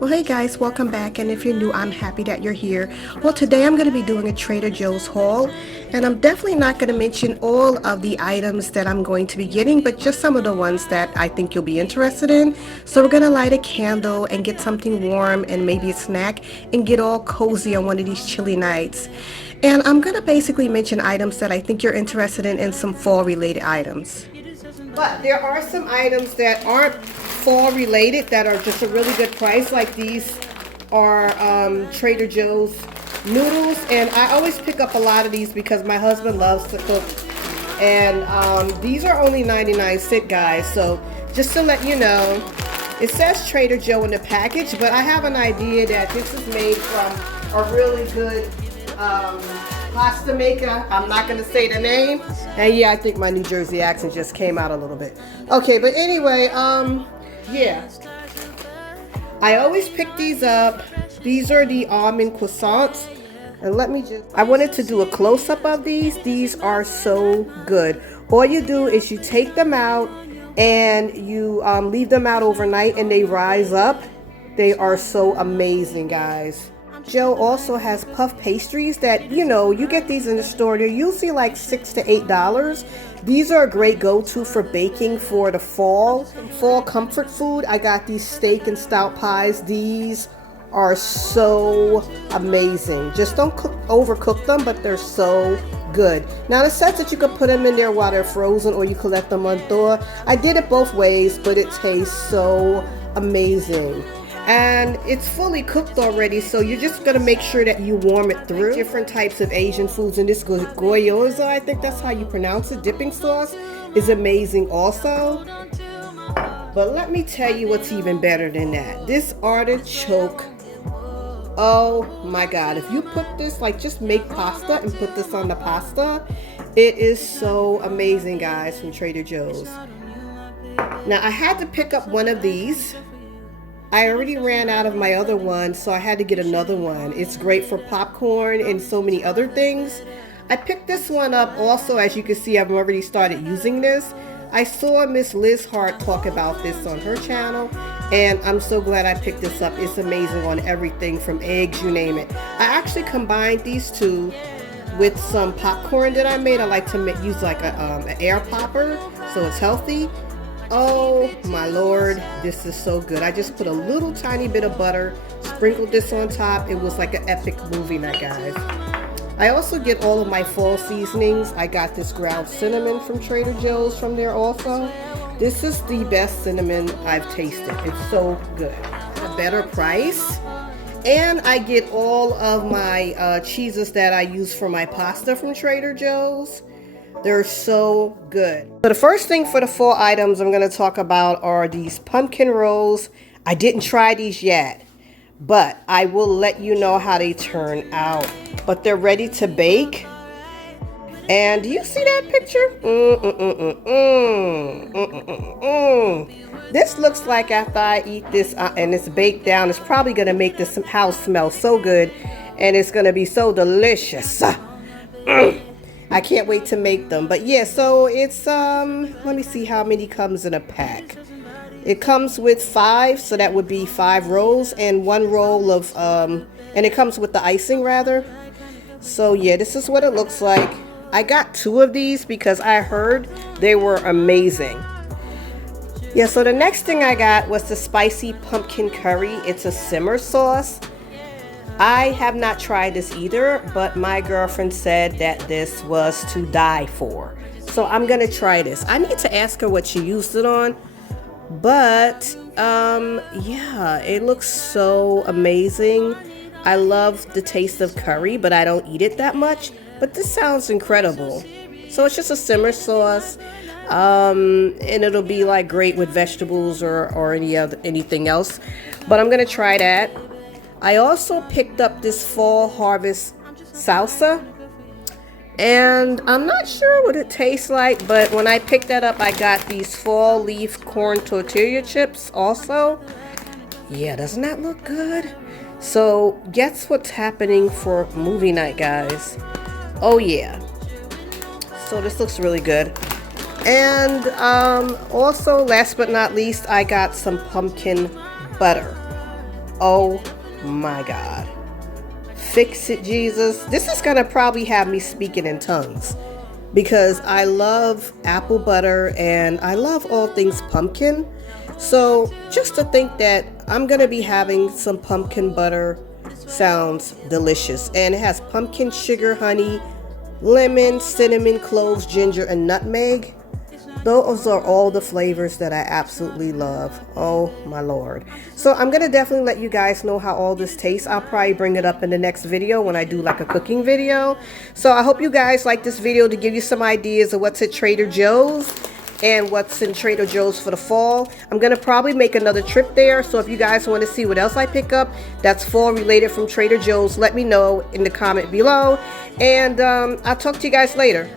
Well, hey guys, welcome back, and if you're new, I'm happy that you're here. Well, today I'm going to be doing a Trader Joe's haul, and I'm definitely not going to mention all of the items that I'm going to be getting, but just some of the ones that I think you'll be interested in. So we're going to light a candle and get something warm and maybe a snack and get all cozy on one of these chilly nights. And I'm going to basically mention items that I think you're interested in and some fall related items. But there are some items that aren't fall related that are just a really good price. Like these are Trader Joe's noodles, and I always pick up a lot of these because my husband loves to cook. And these are only 99 cents, guys. So just to let you know, it says Trader Joe in the package, but I have an idea that this is made from a really good pasta maker. I'm not going to say the name. And yeah, I think my New Jersey accent just came out a little bit. Okay, but anyway, yeah. I always pick these up. These are the almond croissants. And let me just, I wanted to do a close-up of these. These are so good. All you do is you take them out and you leave them out overnight and they rise up. They are so amazing, guys. Joe also has puff pastries that, you get these in the store. They're usually like $6 to $8. These are a great go-to for baking for the fall comfort food. I got these steak and stout pies. These are so amazing. Just don't overcook them, but they're so good. Now it says that you could put them in there while they're frozen, or you could let them unthaw. I did it both ways, but it tastes so amazing. And it's fully cooked already, so you're just going to make sure that you warm it through. Different types of Asian foods, and this gyoza, I think that's how you pronounce it, dipping sauce, is amazing also. But let me tell you what's even better than that. This artichoke, oh my god, if you put this, like, just make pasta and put this on the pasta, it is so amazing, guys, from Trader Joe's. Now, I had to pick up one of these. I already ran out of my other one, so I had to get another one. It's great for popcorn and so many other things. I picked this one up also. As you can see, I've already started using this. I saw Miss Liz Hart talk about this on her channel, and I'm so glad I picked this up. It's amazing on everything from eggs, you name it. I actually combined these two with some popcorn that I made. I like to use like an air popper, so it's healthy. Oh my lord, this is so good. I just put a little tiny bit of butter, sprinkled this on top. It was like an epic movie night, guys. I also get all of my fall seasonings. I got this ground cinnamon from Trader Joe's from there also. This is the best cinnamon I've tasted. It's so good. A better price. And I get all of my cheeses that I use for my pasta from Trader Joe's. They're so good. So the first thing for the fall items I'm going to talk about are these pumpkin rolls. I didn't try these yet, but I will let you know how they turn out. But they're ready to bake. And do you see that picture? This looks like after I eat this and it's baked down, it's probably going to make this house smell so good. And it's going to be so delicious. I can't wait to make them. But yeah, so it's let me see how many comes in a pack. It comes with 5, so that would be 5 rolls and 1 roll of and it comes with the icing rather. So yeah, this is what it looks like. I got 2 of these because I heard they were amazing. Yeah, so the next thing I got was the spicy pumpkin curry. It's a simmer sauce. I have not tried this either, but my girlfriend said that this was to die for. So I'm going to try this. I need to ask her what she used it on. But, yeah, it looks so amazing. I love the taste of curry, but I don't eat it that much. But this sounds incredible. So it's just a simmer sauce. And it'll be like great with vegetables or anything else. But I'm going to try that. I also picked up this fall harvest salsa, and I'm not sure what it tastes like, but when I picked that up, I got these fall leaf corn tortilla chips also. Yeah, doesn't that look good? So guess what's happening for movie night, guys? Oh yeah, so this looks really good. And also, last but not least, I got some pumpkin butter. Oh my God. Fix it, Jesus. This is gonna probably have me speaking in tongues because I love apple butter and I love all things pumpkin. So just to think that I'm gonna be having some pumpkin butter sounds delicious. And it has pumpkin, sugar, honey, lemon, cinnamon, cloves, ginger, and nutmeg. Those are all the flavors that I absolutely love. Oh my Lord. So I'm going to definitely let you guys know how all this tastes. I'll probably bring it up in the next video when I do like a cooking video. So I hope you guys like this video to give you some ideas of what's at Trader Joe's and what's in Trader Joe's for the fall. I'm going to probably make another trip there. So if you guys want to see what else I pick up that's fall related from Trader Joe's, let me know in the comment below. And I'll talk to you guys later.